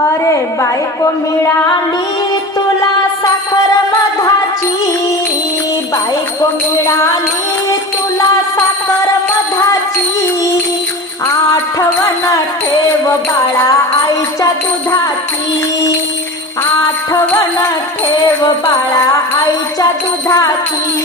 अरे बायको मिळाली तुला साखर मधाची. बायको मिळाली तुला साखर मधाची. आठवण ठेव बाळा आईच्या दुधाची. आठवण ठेव बाळा आईच्या दुधाची.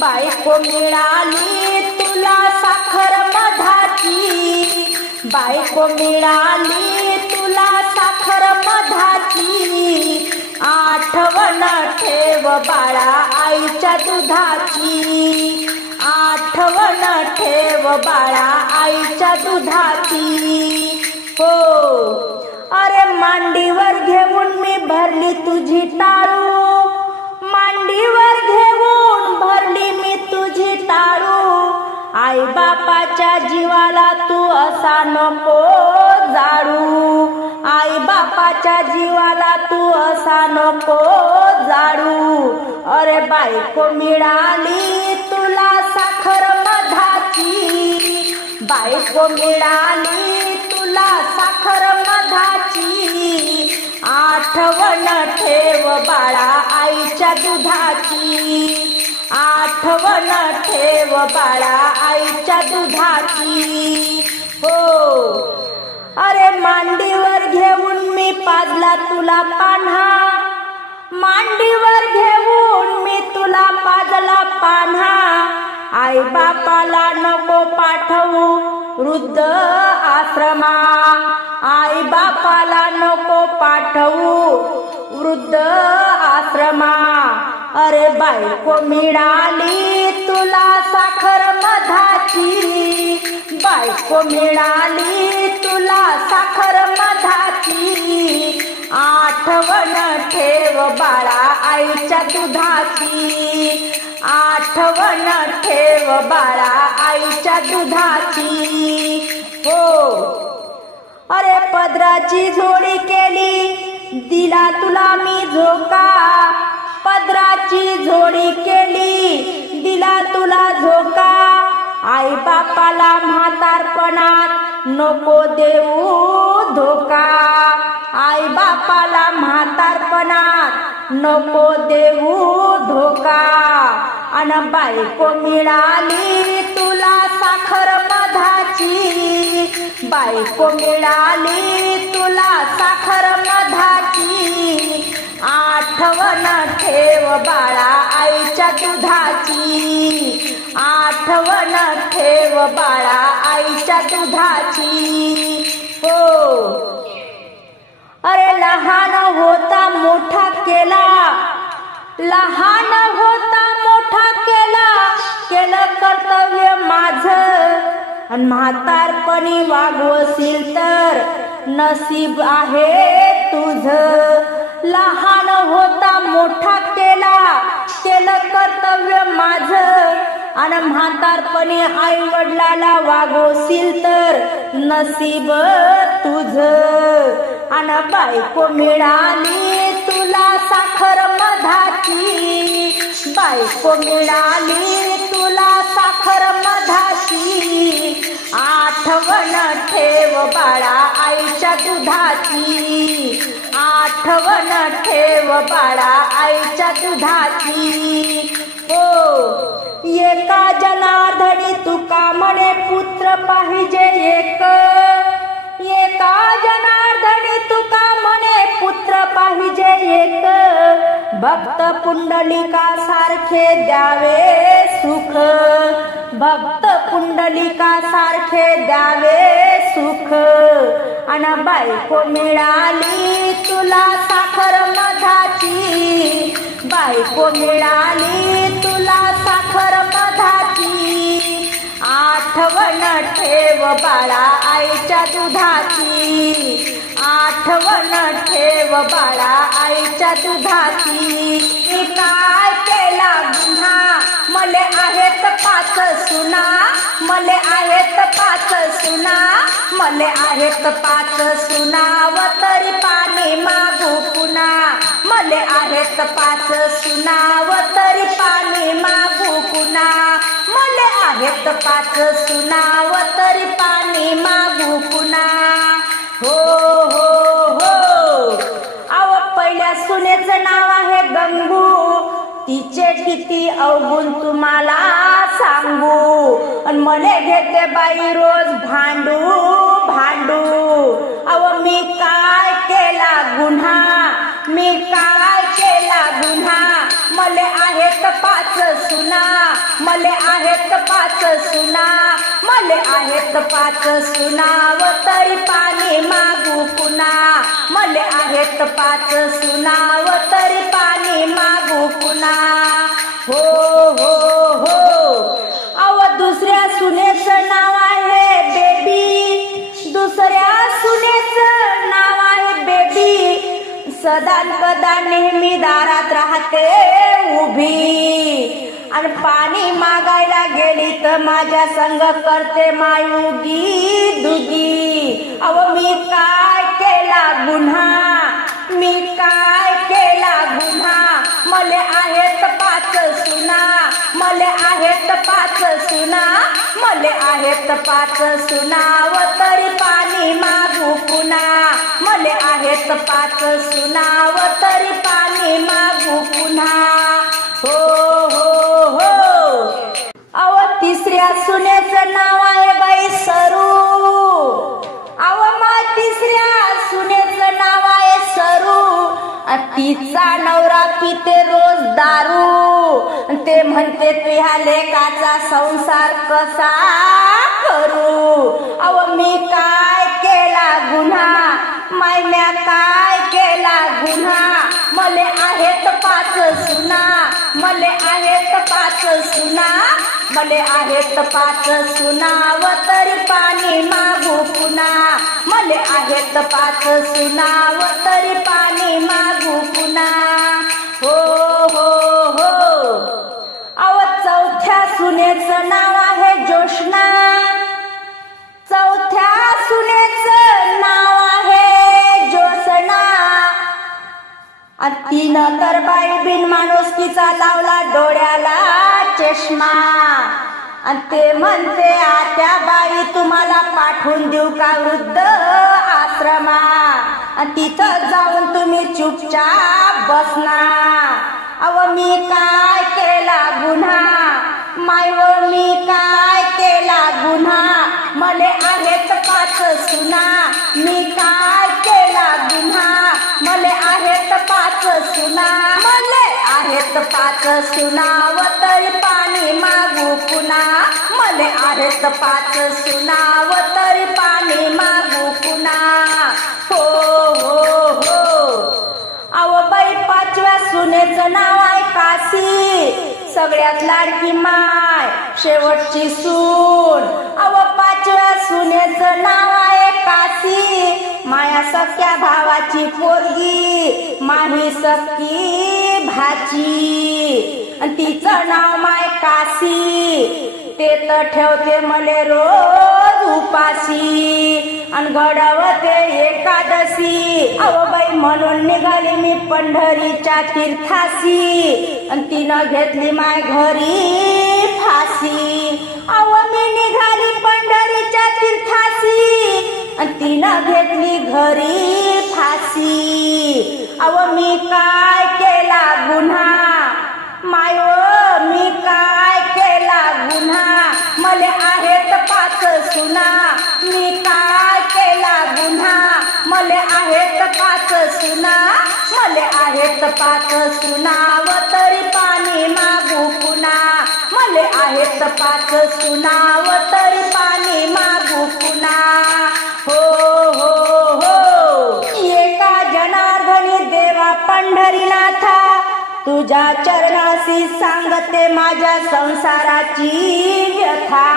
बायको मिळाली तुला साखर मधाची. बायको मिळाली बाळा आईच्या दुधाची आठवण ठेव बाळा आईच्या दुधाची. हो. अरे मांडीवर घेऊन मी भरली तुझी टाळू. मांडीवर घेऊन भरली मी तुझी टाळू. आई बापाच्या जीवाला तू असा नको जाडू आई बापाच्या जीवाला तू असा नको जाडू अरे बायको मिळाली तुला साखर मधाची. बायको मिळाली तुला साखर मधाची. आठवण ठेव बाळा आईच्या दुधाची. आठवण ठेव बाळा आईच्या दुधाची. हो. अरे मांडीवर घेऊन मी पाजला तुला पान्हा. मांडीवर घेऊन मी तुला पाजला पान्हा. आई बापाला नको पाठवू वृद्ध आश्रमा. आई बापाला नको पाठवू वृद्ध आश्रमा. अरे बायको मिळाली तुला साखर मधाची. बायको मिळाली तुला साखर मधाची. आठवण ठेव बाळा आईच्या दुधाची. आठवण ठेव बाळा आईच्या दुधाची. हो. अरे पदराची जोडी केली दिला तुला मी झोका. पदराची जोडी केली दिला तुला झोका. आई बापाला म्हातारपणात नको देऊ धोका. आई बापाला म्हातारपणात नको देऊ धोका. अन बायको मिळाली तुला साखर मधाची. बायको मिळाली तुला साखर मधाची. आठवण ठेव बाळा आईच्या दुधाची. आठवण ठेव बाळा आईच्या दुधाची. हो. अरे लहान होता मोठा केला. लहान होता मोठा केला. केलं कर्तव्य माझ. आणि म्हातारपणी वागवशील तर नसीब आहे तुझ. लहान होता मोठा केला. केलं कर्तव्य माझ. आणि म्हातारपणी आई वडिलाला वागवशील तर नसीब तुझ. अन बायको मिळाली तुला साखर मधाची. बायको मिळाली तुला साखर मधाची. आठवण ठेव बाळा आईच्या दुधाची. आठवण ठेव बाळा आईच्या दुधाची. हो एका जनार्दनी तुका म्हणे पुत्र पाहिजे एक. एका तुका म्हणे पुत्र पाहिजे एक. भक्त पुंडलिका सारखे द्यावे सुख. भक्त पुंडलिका सारखे द्यावे सुख. अन बायको मिळाली तुला साखर मधाची. बायको मिळाली तुला साखर मधाची. आठवण ठेव बाळा आईच्या दुधाची. आठवण ठेव बाळा आईच्या दुधाची. मी काय केला गुन्हा? मले आहेत पाच सुना. मले आहेत पाच सुना. मले आहेत पाच सुनाव तरी पाणी मागू पुन्हा. मले आहेत पाच सुनाव तरी पाणी मागू सांगू पुन्हा मले आहेत पाच सुनाव तरी पाणी मागू पुन्हा हो हो हो. आव पहिल्या सुनेचं नाव आहे गंगू. तिचे किती अवगुण तुम्हाला सांगू. आणि मले घेते बाई रोज भांडू. मले आहेत पाच सुना मले आहेत पाच सुनाव तरी पाणी मागू पुन्हा. मले आहेत पाच सुनाव तरी पाणी मागू पुन्हा. हो हो हो. अव दुसऱ्या सुनेचं नाव आहे बेबी. दुसऱ्या सुनेचं नाव आहे बेबी. सदान कदा नेहमी दारात राहते उभी. आणि पाणी मागायला गेली तर माझ्या संग करते मायुगी दुगी. अव मी काय केला गुन्हा? मी काय केला गुन्हा? मले आहेत पाच सुना. मले आहेत पाच सुना. मले आहेत पाच सुना. व तरी पाणी मागू पुन्हा. मले आहेत पाच सुना. व तरी पाणी मागू पुन्हा. हो हो. सुनेचं नाव आहे बाई सरू. अव मा तिसऱ्या सुनेचं नाव आहे सरू. तिचा नवरा पिते रोज दारू. ते म्हणते तुह्या लेकाचा संसार कसा करू? अव मी काय केला गुन्हा? मैम्या काय केला गुन्हा? मले आहेत पाच सुना. मले आहे पाच सुना. मले आहेत पाच सुनाव तरी पाणी मागू पुन्हा मले आहेत पाच सुनाव तरी पाणी मागू पुन्हा हो हो हो. अव चौथ्या सुनेचं नाव आहे जोशना तिनं तर बाई बिन माणुसकीचा लावला डोळ्याला चष्मा. आणि ते म्हणते आत्या बाई तुम्हाला पाठवून देऊ का वृद्ध आश्रमा? आणि तिथं जाऊन तुम्ही चुपचाप बसना. अव मी काय केला गुन्हा? मायव मी काय केला गुन्हा? मले आहेत पाच सुना. मी काय पाच सुना मले आहेत पाच सुना पाणी मागू पुन्हा. मले आहेत पाच सुना पाणी मागू पुन्हा. हो हो हो. अव बाई पाचव्या सुनेचं नाव आहे काशी. सगळ्यात लाडकी माय शेवटची सून. अव पाचव्या सुनेचं नाव आहे सख्या भावाची पोरगी माही सख्खी भाची. आणि तिचं नाव माय काशी. ते तर ठेवते मले रोज उपाशी. आणि घडवते एकादशी. अहो बाई म्हणून निघाली मी पंढरीच्या तीर्थाशी. आणि तिनं घेतली माय घरी फाशी. अहो मी निघाली पंढरीच्या तीर्थाशी. तिनं घेतली घरी फाशी. अव मी काय केला गुन्हा? मायो मी काय केला गुन्हा? मले आहेत पाच सुना. मी काय केला गुन्हा? मले आहेत पाच सुना. मले आहेत पाच सुना व तरी पाणी मागू पुन्हा. मले आहेत पाच सुना व तरी पाणी मागू पुन्हा. हो हो हो. एका जनार्दनी देवा पंढरीनाथा तुझ्या चरणाशी सांगते माझ्या संसाराची व्यथा.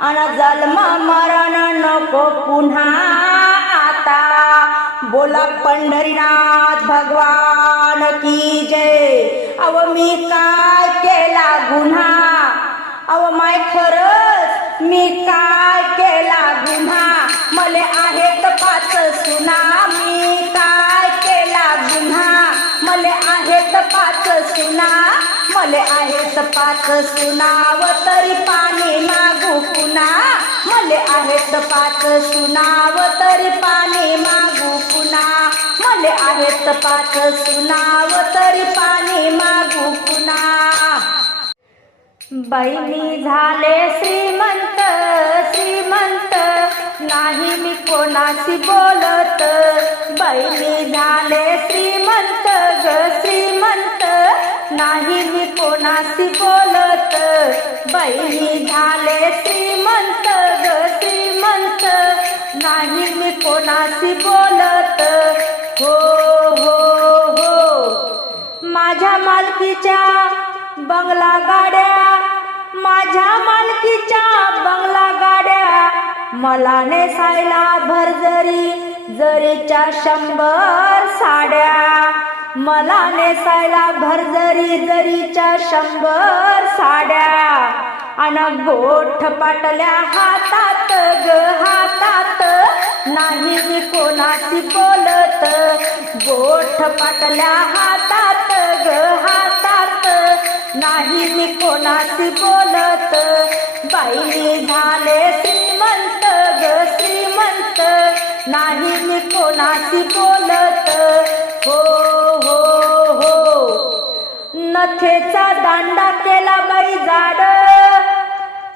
अन जन्म मरण नको पुन्हा आता. बोला पंढरीनाथ भगवान की जय. अव मी काय केला गुन्हा? अव माय खरंच मी काय केला गुन्हा? मले आहेत पाच सुना. मी काय केला गुन्हा? मले आहेत पाच सुना. मले आहेत पाच सुनाव तरी पाणी मागू पुन्हा. मले आहेत पाच सुनाव तरी पाणी मागू पुन्हा. मले आहेत पाच सुनाव तरी पाणी मागू पुन्हा. बहिणी झाले श्रीमंत श्रीमंत. नाही मी कोणाशी बोलत. बहिणी झाले श्रीमंत ग श्रीमंत. नाही मी कोणाशी बोलत. बहिणी झाले श्रीमंत ग श्रीमंत. नाही मी कोणाशी बोलत. हो हो हो. माझ्या मालकीच्या बंगला गाड्या माझ्या मालकीच्या बंगला गाड्या. मला नेसायला भरजरी जरीच्या शंभर साड्या. मला नेसायला भरजरी जरीच्या शंभर साड्या. अन गोठ पाटल्या हातात ग हातात. नाही मी कोणाशी बोलत. गोठ पाटल्या हातात ग हातात. नाही मी कोणाशी बोलत. बाई झाले श्रीमंत ग श्रीमंत. नाही मी कोणाशी बोलत. हो हो हो. नथेचा दांडा केला बाई जाड.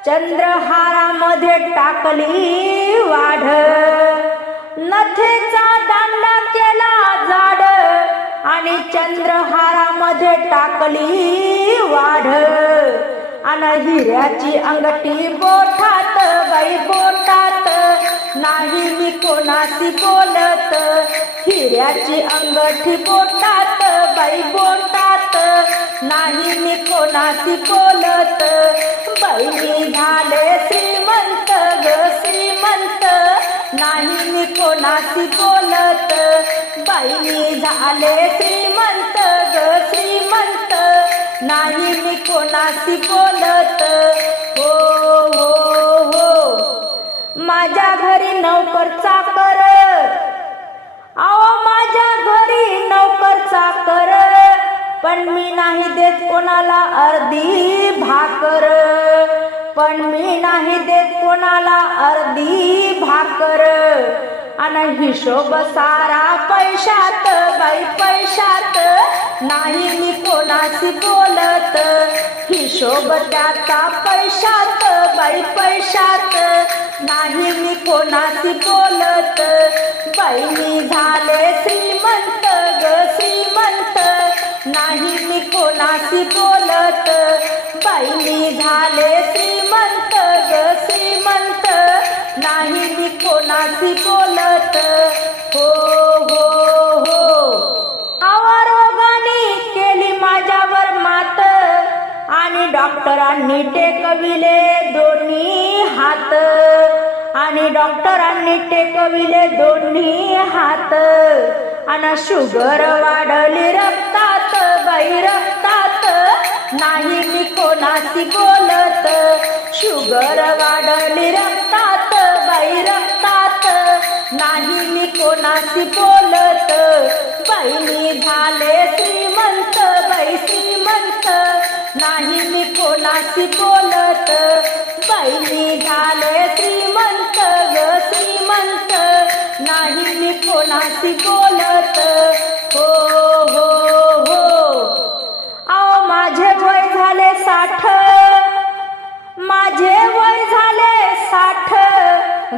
चंद्रहारामध्ये टाकली वाढ. नथेचा दांडा केला जाड. आणि चंद्रहारामध्ये टाकली वाढ. आणि हिऱ्याची अंगठी बोठात बाई बोठात नाही मी कोणाशी बोलत. हिऱ्याची अंगठी बोटात बाई बोटात. नाही मी कोणाशी बोलत. बहिणी झाले श्रीमंत ग श्रीमंत. नाही मी कोणाशी बोलत. मी झाले श्रीमंत ग श्रीमंत. नाही मी कोणाशी बोलत. हो हो हो. माझ्या घरी नोकर चाकर. अहो माझ्या घरी नोकर चाकर. पण मी नाही देत कोणाला अर्धी भाकर. पण मी नाही देत कोणाला अर्धी भाकर. आणि हिशोब सारा पैशात बाई पैशात. नाही मी कोणाशी बोलत. हिशोब त्याचा पैशात बाई पैशात. नाही मी कोणाशी बोलत. बाई मी झाले श्रीमंत ग श्रीमंत. नाही मी कोणाशी बोलत. बाई मी झाले श्रीमंत ग श्रीमंत. नाही मी कोणाशी बोलत. हो हो हो. आवारोगाने केली माझ्यावर मात. आणि डॉक्टरांनी टेकविले दोन्ही हात. आणि डॉक्टरांनी टेकविले दोन्ही हात. आणि शुगर वाढली रक्तात रक्तात नाही मी कोणाशी बोलत. शुगर वाढली रक्तात बाई रक्तात. नाही मी कोणाशी बोलत. बाई झाले श्रीमंत बाई श्रीमंत. नाही मी कोणाशी बोलत. बाई झाले श्रीमंत ग श्रीमंत. नाही मी कोणाशी बोलत. हो हो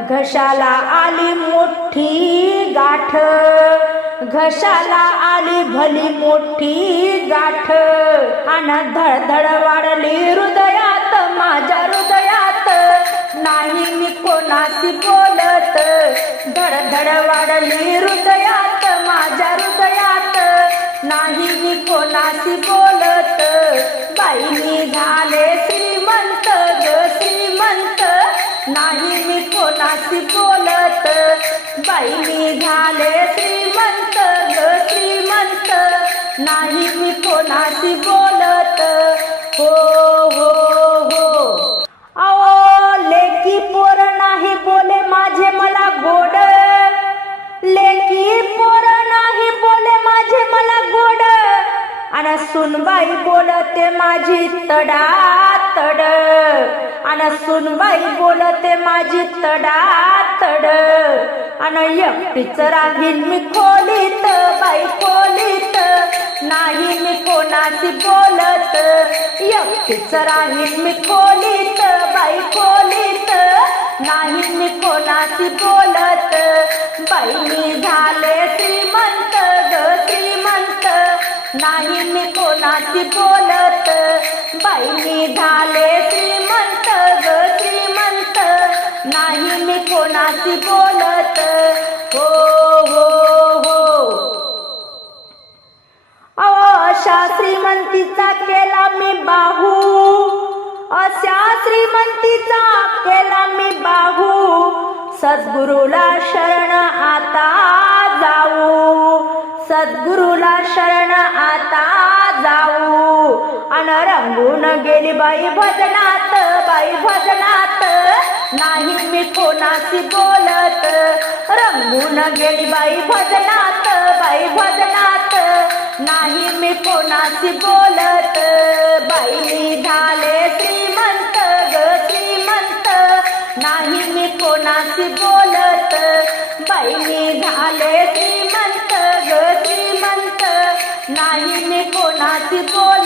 घशाला आली मोठी गाठ. घशाला आली भली मोठी गाठ. आणि धडधड वाढली हृदयात माझ्या हृदयात. नाही मी कोणाशी बोलत. धडधड वाढली हृदयात माझ्या हृदयात. नाही मी कोणाशी बोलत. बाई मी झाले कोणाशी बोलत बाई मी झाले श्रीमंत ग श्रीमंत. नाही मी कोणाशी बोलत. हो हो हो. अहो लेकी पोर नाही बोले माझे मला गोड. लेकी पोर नाही बोले माझे मला गोड. आणि सुनबाई बोलते माझी तडात. नसून बाई बोलते माझी तडा तड आणि एकटीच राहील मी खोलीत बाई कोणाशी बोलत. एकटीच राहील मी खोलीत बाई खोलीत. नाही मी कोणाशी बोलत. बाई मी झाले श्रीमंत ग श्रीमंत. नाही मी कोणाशी बोलत. बाई मी झाले श्रीमंत. नाही बोलत? हो हो हो. अहो अशा श्रीमंतीचा केला मी बाहू. अशा श्रीमंतीचा केला मी बाहू. सद्गुरुला शरण आता जाऊ. सद्गुरुला शरण आता जाऊ. अन रंगून गेली बाई भजनात. बाई भजनात नाही मी कोणाशी बोलत रंगून गेली बाई भजनात बाई भजनात. नाही मी कोणाशी बोलत बाई झाले श्रीमंत ग श्रीमंत. नाही मी कोणाशी बोलत बाई मी झाले श्रीमंत ग श्रीमंत. नाही मी नाही मी कोणाशी बोलत